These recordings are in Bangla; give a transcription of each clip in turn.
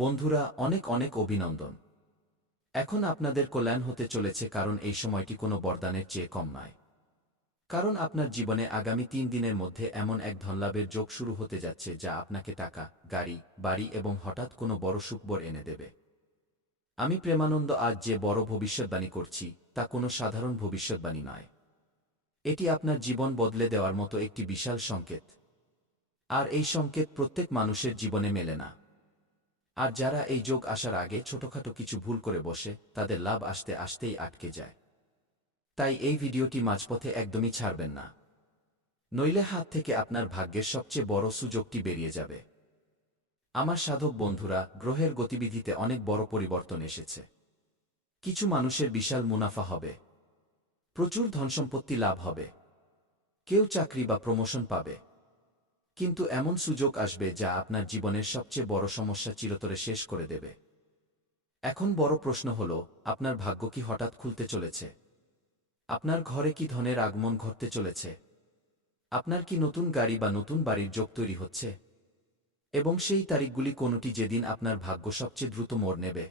বন্ধুরা, অনেক অনেক অভিনন্দন। এখন আপনাদের কল্যাণ হতে চলেছে, কারণ এই সময়টি কোনো বরদানের চেয়ে কম নয়। কারণ আপনার জীবনে আগামী 3 দিনের মধ্যে এমন এক ধনলাভের যোগ শুরু হতে যাচ্ছে যা আপনাকে টাকা, গাড়ি, বাড়ি এবং হঠাৎ কোনো বড় সুখবর এনে দেবে। আমি প্রেমানন্দ আজ যে বড় ভবিষ্যৎবাণী করছি তা কোনো সাধারণ ভবিষ্যৎবাণী নয়। এটি আপনার জীবন বদলে দেওয়ার মতো একটি বিশাল সংকেত। আর এই সংকেত প্রত্যেক মানুষের জীবনে মেলে না। আর যারা এই যোগ আসার আগে ছোটখাটো কিছু ভুল করে বসে, তাদের লাভ আসতে আসতেই আটকে যায়। তাই এই ভিডিওটি মাঝপথে একদমই ছাড়বেন না, নইলে হাত থেকে আপনার ভাগ্যের সবচেয়ে বড় সুযোগটি বেরিয়ে যাবে। আমার সাধক বন্ধুরা, গ্রহের গতিবিধিতে অনেক বড় পরিবর্তন এসেছে। কিছু মানুষের বিশাল মুনাফা হবে, প্রচুর ধনসম্পত্তি লাভ হবে, কেউ চাকরি বা প্রমোশন পাবে। কিন্তু এমন সুযোগ আসবে যা আপনার জীবনের সবচেয়ে বড় সমস্যা চিরতরে শেষ করে দেবে। এখন বড় প্রশ্ন হল, আপনার ভাগ্য কি হঠাৎ খুলতে চলেছে? আপনার ঘরে কি ধনের আগমন ঘটতে চলেছে? আপনার কি নতুন গাড়ি বা নতুন বাড়ির যোগ তৈরি হচ্ছে? এবং সেই তারিখগুলি কোনটি যেদিন আপনার ভাগ্য সবচেয়ে দ্রুত মোড় নেবে?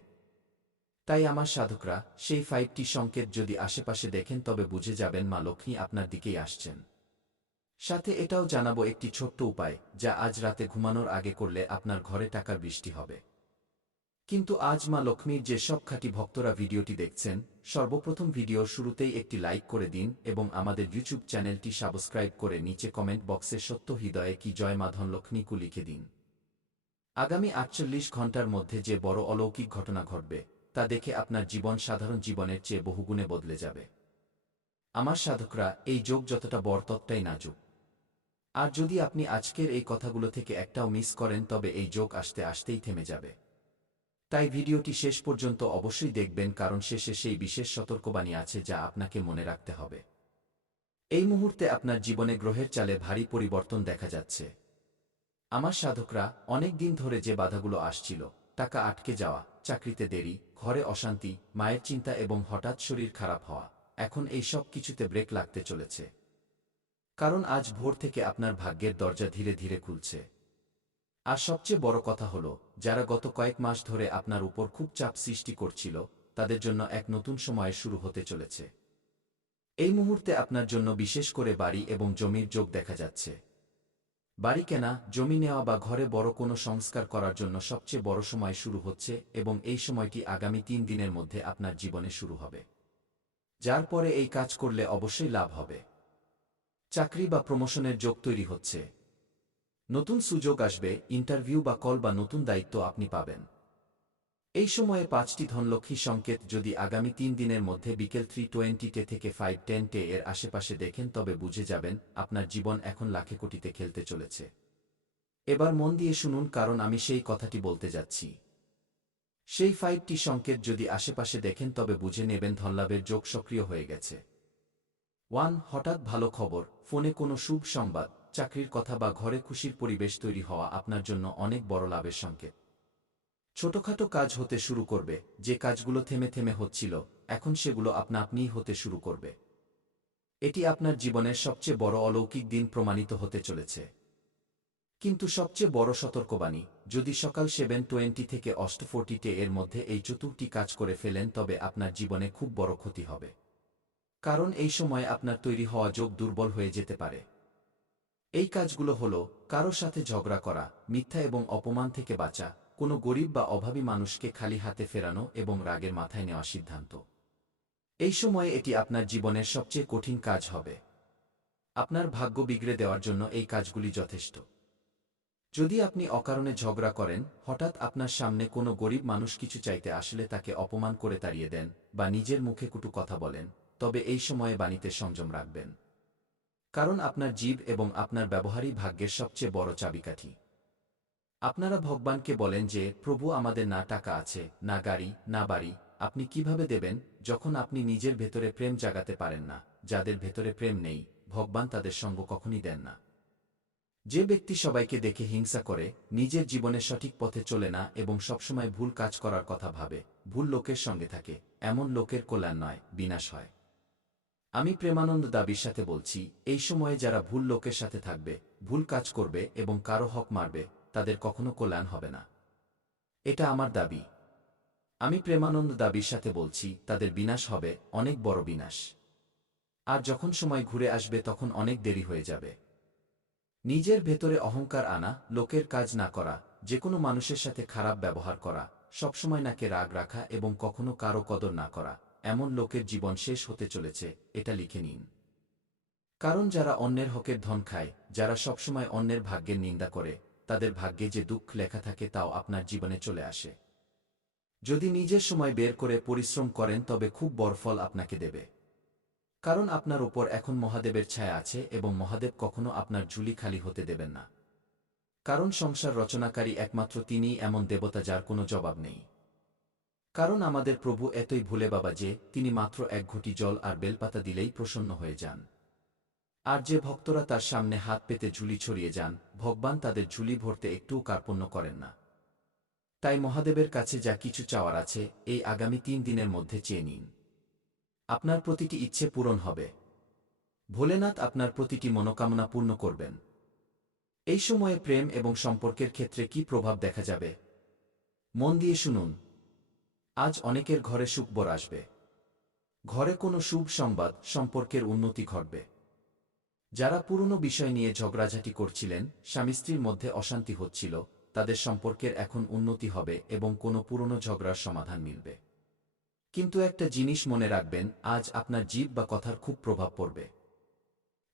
তাই আমার সাধকরা, সেই 5টি সংকেত যদি আশেপাশে দেখেন তবে বুঝে যাবেন মা লক্ষ্মী আপনার দিকেই আসছেন। সাথে এটাও জানাবো একটি ছোট্ট উপায় যা আজ রাতে ঘুমানোর আগে করলে আপনার ঘরে টাকার বৃষ্টি হবে। কিন্তু আজ মা লক্ষ্মীর যে সব খাঁটি ভক্তরা ভিডিওটি দেখছেন, সর্বপ্রথম ভিডিওর শুরুতেই একটি লাইক করে দিন এবং আমাদের ইউটিউব চ্যানেলটি সাবস্ক্রাইব করে নিচে কমেন্ট বক্সে সত্য হৃদয়ে কি জয় মা ধনলক্ষ্মীকু লিখে দিন। আগামী 48 ঘন্টার মধ্যে যে বড় অলৌকিক ঘটনা ঘটবে তা দেখে আপনার জীবন সাধারণ জীবনের চেয়ে বহুগুণে বদলে যাবে। আমার সাধকরা, এই যোগ যতটা বড় ততটাই নাজুক। আর যদি আপনি আজকের এই কথাগুলো থেকে একটাও মিস করেন তবে এই যোগ আসতে আসতেই থেমে যাবে। তাই ভিডিওটি শেষ পর্যন্ত অবশ্যই দেখবেন, কারণ শেষে সেই বিশেষ সতর্কবাণী আছে যা আপনাকে মনে রাখতে হবে। এই মুহূর্তে আপনার জীবনে গ্রহের চালে ভারী পরিবর্তন দেখা যাচ্ছে। আমার সাধকরা, অনেক দিন ধরে যে বাধাগুলো আসছিল, টাকা আটকে যাওয়া, চাকরিতে দেরি, ঘরে অশান্তি, মায়ের চিন্তা এবং হঠাৎ শরীর খারাপ হওয়া, এখন এই সব কিছুতে ব্রেক লাগতে চলেছে। কারণ আজ ভোর থেকে আপনার ভাগ্যের দরজা ধীরে ধীরে খুলছে। আর সবচেয়ে বড় কথা হল, যারা গত কয়েক মাস ধরে আপনার উপর খুব চাপ সৃষ্টি করছিল, তাদের জন্য এক নতুন সময় শুরু হতে চলেছে। এই মুহূর্তে আপনার জন্য বিশেষ করে বাড়ি এবং জমির যোগ দেখা যাচ্ছে। বাড়ি কেনা, জমি নেওয়া বা ঘরে বড় কোনো সংস্কার করার জন্য সবচেয়ে বড় সময় শুরু হচ্ছে এবং এই সময়টি আগামী 3 দিনের মধ্যে আপনার জীবনে শুরু হবে। যার পরে এই কাজ করলে অবশ্যই লাভ হবে। চাকরি বা প্রমোশনের যোগ তৈরি হচ্ছে। নতুন সুযোগ আসবে, ইন্টারভিউ বা কল বা নতুন দায়িত্ব আপনি পাবেন। এই সময়ে 5টি ধনলক্ষ্মী সংকেত যদি আগামী 3 দিনের মধ্যে বিকেল 3:20 থেকে 5:10 এর আশেপাশে দেখেন তবে বুঝে যাবেন আপনার জীবন এখন লাখে কোটিতে খেলতে চলেছে। এবার মন দিয়ে শুনুন, কারণ আমি সেই কথাটি বলতে যাচ্ছি। সেই 5টি সংকেত যদি আশেপাশে দেখেন তবে বুঝে নেবেন ধনলাভের যোগ সক্রিয় হয়ে গেছে। 1. হঠাৎ ভালো খবর, ফোনে কোনো শুভ সংবাদ, চাকরির কথা বা ঘরে খুশির পরিবেশ তৈরি হওয়া আপনার জন্য অনেক বড় লাভের সংকেত। ছোটখাটো কাজ হতে শুরু করবে, যে কাজগুলো থেমে থেমে হচ্ছিল, এখন সেগুলো আপনা আপনিই হতে শুরু করবে। এটি আপনার জীবনের সবচেয়ে বড় অলৌকিক দিন প্রমাণিত হতে চলেছে। কিন্তু সবচেয়ে বড় সতর্কবাণী, যদি সকাল 7:20 থেকে 8:40 এর মধ্যে এই চতুর্থটি কাজ করে ফেলেন তবে আপনার জীবনে খুব বড় ক্ষতি হবে। কারণ এই সময় আপনার তৈরি হওয়া যোগ দুর্বল হয়ে যেতে পারে। এই কাজগুলো হল, কারো সাথে ঝগড়া করা, মিথ্যা এবং অপমান থেকে বাঁচা, কোনো গরিব বা অভাবী মানুষকে খালি হাতে ফেরানো এবং রাগের মাথায় নেওয়া সিদ্ধান্ত। এই সময়ে এটি আপনার জীবনের সবচেয়ে কঠিন কাজ হবে। আপনার ভাগ্য বিগড়ে দেওয়ার জন্য এই কাজগুলি যথেষ্ট। যদি আপনি অকারণে ঝগড়া করেন, হঠাৎ আপনার সামনে কোনো গরিব মানুষ কিছু চাইতে আসলে তাকে অপমান করে তাড়িয়ে দেন, বা নিজের মুখে কটু কথা বলেন, তবে এই সময়ে বাণীতে সংযম রাখবেন। কারণ আপনার জিভ এবং আপনার ব্যবহারই ভাগ্যের সবচেয়ে বড় চাবিকাঠি। আপনারা ভগবানকে বলেন যে, প্রভু, আমাদের না টাকা আছে, না গাড়ি, না বাড়ি, আপনি কিভাবে দেবেন? যখন আপনি নিজের ভেতরে প্রেম জাগাতে পারেন না, যাদের ভেতরে প্রেম নেই, ভগবান তাদের সঙ্গ কখনই দেন না। যে ব্যক্তি সবাইকে দেখে হিংসা করে, নিজের জীবনে সঠিক পথে চলে না এবং সবসময় ভুল কাজ করার কথা ভাবে, ভুল লোকের সঙ্গে থাকে, এমন লোকের কল্যাণ নয়, বিনাশ হয়। আমি প্রেমানন্দ দাবির সাথে বলছি, এই সময়ে যারা ভুল লোকের সাথে থাকবে, ভুল কাজ করবে এবং কারো হক মারবে, তাদের কখনো কল্যাণ হবে না। এটা আমার দাবি। আমি প্রেমানন্দ দাবির সাথে বলছি, তাদের বিনাশ হবে, অনেক বড় বিনাশ। আর যখন সময় ঘুরে আসবে তখন অনেক দেরি হয়ে যাবে। নিজের ভেতরে অহংকার আনা, লোকের কাজ না করা, যে কোনো মানুষের সাথে খারাপ ব্যবহার করা, সবসময় নাকে রাগ রাখা এবং কখনো কারো কদর না করা, এমন লোকের জীবন শেষ হতে চলেছে, এটা লিখে নিন। কারণ যারা অন্যের হকের ধন খায়, যারা সবসময় অন্যের ভাগ্যের নিন্দা করে, তাদের ভাগ্যে যে দুঃখ লেখা থাকে তাও আপনার জীবনে চলে আসে। যদি নিজের সময় বের করে পরিশ্রম করেন তবে খুব বড় ফল আপনাকে দেবে। কারণ আপনার ওপর এখন মহাদেবের ছায়া আছে এবং মহাদেব কখনো আপনার ঝুলি খালি হতে দেবেন না। কারণ সংসার রচনাকারী একমাত্র তিনিই এমন দেবতা যার কোনো জবাব নেই। কারণ আমাদের প্রভু এতই ভুলে বাবা যে তিনি মাত্র এক ঘটি জল আর বেলপাতা দিলেই প্রসন্ন হয়ে যান। আর যে ভক্তরা তার সামনে হাত পেতে ঝুলি ছড়িয়ে যান, ভগবান তাদের ঝুলি ভরতে একটুও কার্পণ্য করেন না। তাই মহাদেবের কাছে যা কিছু চাওয়ার আছে, এই আগামী 3 দিনের মধ্যে চেয়ে নিন। আপনার প্রতিটি ইচ্ছে পূরণ হবে। ভোলেনাথ আপনার প্রতিটি মনোকামনা পূর্ণ করবেন। এই সময়ে প্রেম এবং সম্পর্কের ক্ষেত্রে কি প্রভাব দেখা যাবে? মন দিয়ে শুনুন। আজ অনেকের ঘরে সুখবর আসবে। ঘরে কোনো শুভ সংবাদ, সম্পর্কের উন্নতি ঘটবে। যারা পুরনো বিষয় নিয়ে ঝগড়াঝাটি করছিলেন, স্বামী স্ত্রীর মধ্যে অশান্তি হচ্ছিল, তাদের সম্পর্কের এখন উন্নতি হবে এবং কোনো পুরনো ঝগড়ার সমাধান মিলবে। কিন্তু একটা জিনিস মনে রাখবেন, আজ আপনার জিভ বা কথার খুব প্রভাব পড়বে।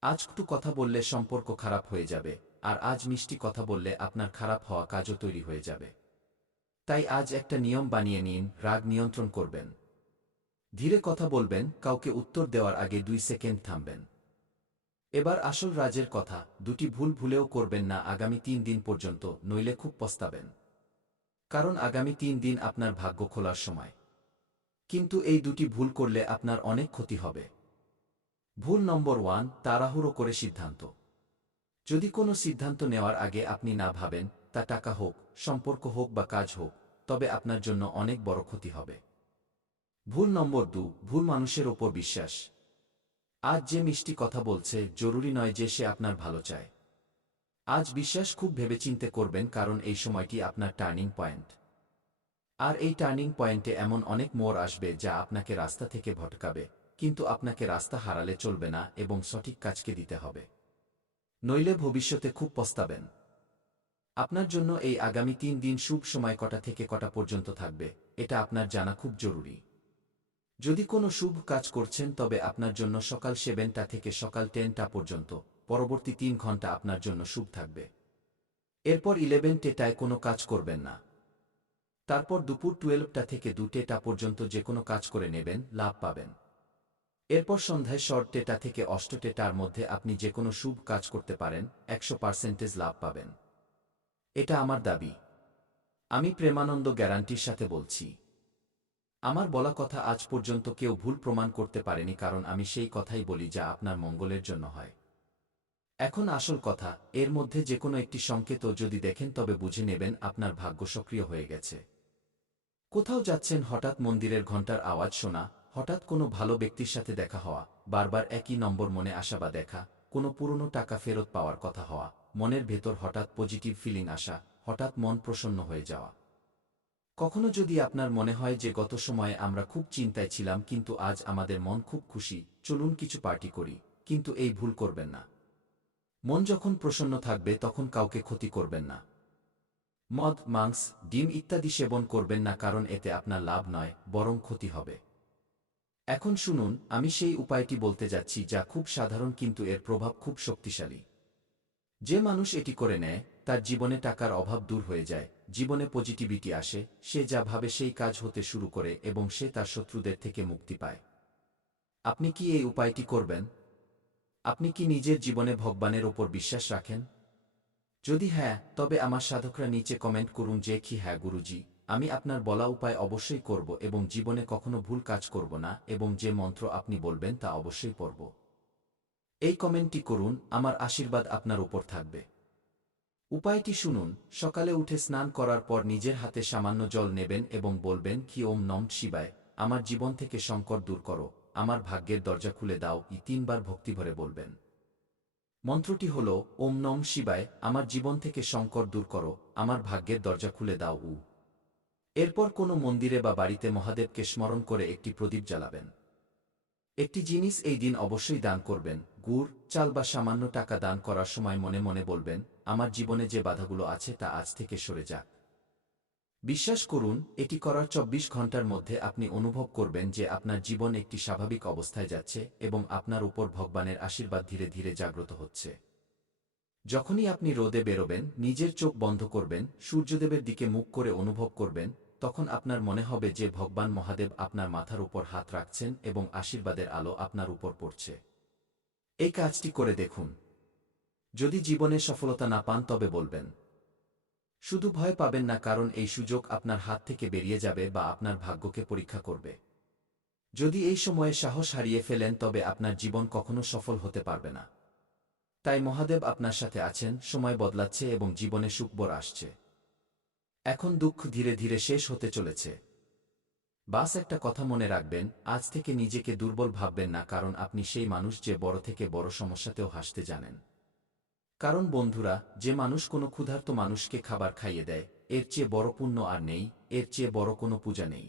আজ একটু কথা বললে সম্পর্ক খারাপ হয়ে যাবে, আর আজ মিষ্টি কথা বললে আপনার খারাপ হওয়া কাজও তৈরি হয়ে যাবে। তাই আজ একটা নিয়ম বানিয়ে নিন, রাগ নিয়ন্ত্রণ করবেন। ধীরে কথা বলবেন, কাউকে উত্তর দেওয়ার আগে 2 সেকেন্ড থামবেন। এবার আসল রাজের কথা, দুটি ভুল ভুলেও করবেন না আগামী 3 দিন পর্যন্ত, নইলে খুব পস্তাবেন। কারণ আগামী 3 দিন আপনার ভাগ্য খোলার সময়। কিন্তু এই দুটি ভুল করলে আপনার অনেক ক্ষতি হবে। ভুল নম্বর 1, তাড়াহুড়ো করে সিদ্ধান্ত। যদি কোনো সিদ্ধান্ত নেওয়ার আগে আপনি না ভাবেন, তা টাকা হোক, সম্পর্ক হোক বা কাজ হোক, তবে আপনার জন্য অনেক বড় ক্ষতি হবে। ভুল নম্বর 2, ভুল মানুষের ওপর বিশ্বাস। আজ যে মিষ্টি কথা বলছে, জরুরি নয় যে সে আপনার ভালো চায়। আজ বিশ্বাস খুব ভেবেচিন্তে করবেন, কারণ এই সময়টি আপনার টার্নিং পয়েন্ট। আর এই টার্নিং পয়েন্টে এমন অনেক মোড় আসবে যা আপনাকে রাস্তা থেকে ভটকাবে, কিন্তু আপনাকে রাস্তা হারালে চলবে না এবং সঠিক কাজকে দিতে হবে। নইলে ভবিষ্যতে খুব পস্তাবেন। আপনার জন্য এই আগামী 3 দিন শুভ সময় কটা থেকে কটা পর্যন্ত থাকবে, এটা আপনার জানা খুব জরুরি। যদি কোনো শুভ কাজ করছেন তবে আপনার জন্য সকাল 7টা থেকে সকাল 10টা পর্যন্ত, পরবর্তী 3 ঘন্টা আপনার জন্য শুভ থাকবে। এরপর 11টায় কোনো কাজ করবেন না। তারপর দুপুর 12টা থেকে 2টা পর্যন্ত যে কোনো কাজ করে নেবেন, লাভ পাবেন। এরপর সন্ধ্যায় 6টা থেকে 8টার মধ্যে আপনি যে কোনো শুভ কাজ করতে পারেন, 100% লাভ পাবেন। এটা আমার দাবি। আমি প্রেমানন্দ গ্যারান্টির সাথে বলছি। আমার বলা কথা আজ পর্যন্ত কেউ ভুল প্রমাণ করতে পারেনি, কারণ আমি সেই কথাই বলি যা আপনার মঙ্গলের জন্য হয়। এখন আসল কথা, এর মধ্যে যে কোনো একটি সংকেতও যদি দেখেন তবে বুঝে নেবেন আপনার ভাগ্য সক্রিয় হয়ে গেছে। কোথাও যাচ্ছেন, হঠাৎ মন্দিরের ঘণ্টার আওয়াজ শোনা, হঠাৎ কোনো ভালো ব্যক্তির সাথে দেখা হওয়া, বারবার একই নম্বর মনে আসা বা দেখা, কোনো পুরনো টাকা ফেরত পাওয়ার কথা হওয়া, মনের ভেতর হঠাৎ পজিটিভ ফিলিং আসা, হঠাৎ মন প্রসন্ন হয়ে যাওয়া। কখনো যদি আপনার মনে হয় যে গত সময়ে আমরা খুব চিন্তায় ছিলাম কিন্তু আজ আমাদের মন খুব খুশি, চলুন কিছু পার্টি করি, কিন্তু এই ভুল করবেন না। মন যখন প্রসন্ন থাকবে তখন কাউকে ক্ষতি করবেন না। মদ, মাংস, ডিম ইত্যাদি সেবন করবেন না, কারণ এতে আপনার লাভ নয়, বরং ক্ষতি হবে। এখন শুনুন, আমি সেই উপায়টি বলতে যাচ্ছি যা খুব সাধারণ কিন্তু এর প্রভাব খুব শক্তিশালী। যে মানুষ এটি করে নেয়, তার জীবনে টাকার অভাব দূর হয়ে যায়, জীবনে পজিটিভিটি আসে, সে যা ভাবে সেই কাজ হতে শুরু করে এবং সে তার শত্রুদের থেকে মুক্তি পায়। আপনি কি এই উপায়টি করবেন? আপনি কি নিজের জীবনে ভগবানের ওপর বিশ্বাস রাখেন? যদি হ্যাঁ, তবে আমার সাধকরা নিচে কমেন্ট করুন যে কি হ্যাঁ গুরুজি, আমি আপনার বলা উপায় অবশ্যই করব এবং জীবনে কখনো ভুল কাজ করব না এবং যে মন্ত্র আপনি বলবেন তা অবশ্যই পড়ব। এই কমেন্টটি করুন, আমার আশীর্বাদ আপনার উপর থাকবে। উপায়টি শুনুন, সকালে উঠে স্নান করার পর নিজের হাতে সামান্য জল নেবেন এবং বলবেন কি ওম নম শিবায়, আমার জীবন থেকে সংকট দূর করো, আমার ভাগ্যের দরজা খুলে দাও, 3বার ভক্তিভরে বলবেন। মন্ত্রটি হল ওম নম শিবায়, আমার জীবন থেকে সংকট দূর করো, আমার ভাগ্যের দরজা খুলে দাও। এরপর কোনো মন্দিরে বা বাড়িতে মহাদেবকে স্মরণ করে একটি প্রদীপ জ্বালাবেন। একটি জিনিস এই দিন অবশ্যই দান করবেন, গুড়, চাল বা সামান্য টাকা দান করার সময় মনে মনে বলবেন, আমার জীবনে যে বাধাগুলো আছে তা আজ থেকে সরে যাক। বিশ্বাস করুন, এটি করার ২৪ ঘন্টার মধ্যে আপনি অনুভব করবেন যে আপনার জীবন একটি স্বাভাবিক অবস্থায় যাচ্ছে এবং আপনার উপর ভগবানের আশীর্বাদ ধীরে ধীরে জাগ্রত হচ্ছে। যখনই আপনি রোদে বেরোবেন, নিজের চোখ বন্ধ করবেন, সূর্যদেবের দিকে মুখ করে অনুভব করবেন, তখন আপনার মনে হবে যে ভগবান মহাদেব আপনার মাথার উপর হাত রাখছেন এবং আশীর্বাদের আলো আপনার উপর পড়ছে। এই কাজটি করে দেখুন। যদি জীবনে সফলতা না পান তবে বলবেন। শুধু ভয় পাবেন না, কারণ এই সুযোগ আপনার হাত থেকে বেরিয়ে যাবে বা আপনার ভাগ্যকে পরীক্ষা করবে। যদি এই সময়ে সাহস হারিয়ে ফেলেন তবে আপনার জীবন কখনো সফল হতে পারবে না। তাই মহাদেব আপনার সাথে আছেন, সময় বদলাচ্ছে এবং জীবনে সুখবর আসছে। এখন দুঃখ ধীরে ধীরে শেষ হতে চলেছে। বাস একটা কথা মনে রাখবেন, আজ থেকে নিজেকে দুর্বল ভাববেন না, কারণ আপনি সেই মানুষ যে বড় থেকে বড় সমস্যাতেও হাসতে জানেন। কারণ বন্ধুরা, যে মানুষ কোনো ক্ষুধার্ত মানুষকে খাবার খাইয়ে দেয়, এর চেয়ে বড় পুণ্য আর নেই, এর চেয়ে বড় কোনো পূজা নেই।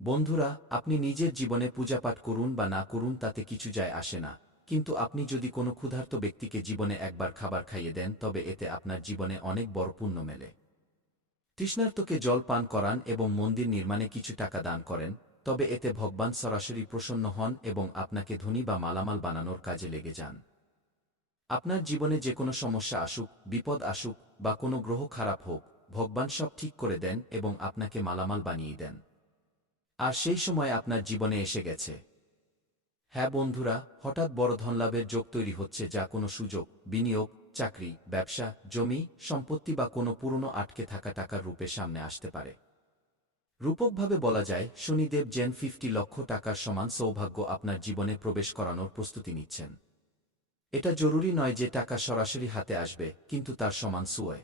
বন্ধুরা, আপনি নিজের জীবনে পূজাপাঠ করুন বা না করুন তাতে কিছু যায় আসে না, কিন্তু আপনি যদি কোনো ক্ষুধার্ত ব্যক্তিকে জীবনে একবার খাবার খাইয়ে দেন তবে এতে আপনার জীবনে অনেক বড় পুণ্য মেলে। তৃষ্ণার্তকে জল পান করান এবং মন্দির নির্মাণে কিছু টাকা দান করেন, তবে এতে ভগবান সরাসরি প্রসন্ন হন এবং আপনাকে ধনী বা মালামাল বানানোর কাজে লেগে যান। আপনার জীবনে যে কোনো সমস্যা আসুক, বিপদ আসুক বা কোনো গ্রহ খারাপ হোক, ভগবান সব ঠিক করে দেন এবং আপনাকে মালামাল বানিয়ে দেন। আর সেই সময় আপনার জীবনে এসে গেছে। হ্যাঁ বন্ধুরা, হঠাৎ বড় ধনলাভের যোগ তৈরি হচ্ছে, যা কোনো সুযোগ, বিনিয়োগ, চাকরি, ব্যবসা, জমি, সম্পত্তি বা কোনো পুরনো আটকে থাকা টাকার রূপে সামনে আসতে পারে। রূপকভাবে বলা যায়, শনিদেব যেন 50 লক্ষ টাকার সমান সৌভাগ্য আপনার জীবনে প্রবেশ করানোর প্রস্তুতি নিচ্ছেন। এটা জরুরি নয় যে টাকা সরাসরি হাতে আসবে, কিন্তু তার সমান সুয়